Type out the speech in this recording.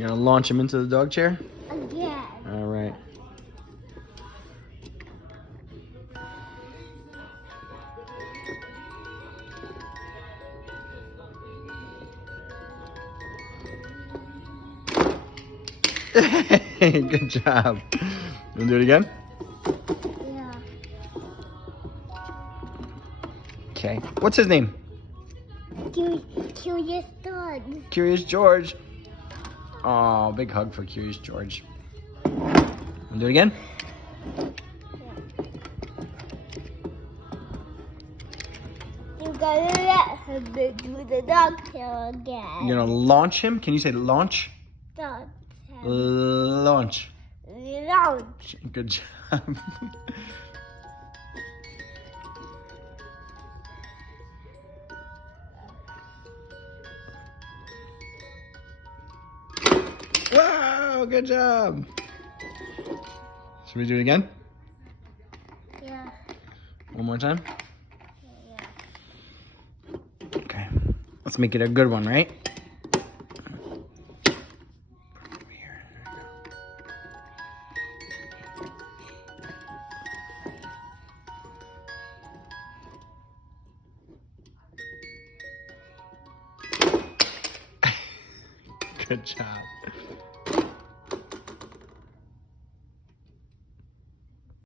You're gonna launch him into the dog chair? Again. All right. Good job. You wanna do it again? Yeah. Okay. What's his name? Curious dog. Curious George. Oh, big hug for Curious George. Wanna do it again? You gotta let him do the dog tail again. You're gonna launch him? Can you say launch? Dog tail. Launch. Launch. Good job. Wow, good job. Should we do it again? Yeah. One more time? Yeah. Okay. Let's make it a good one, right? Put it over here. There we go. Good job.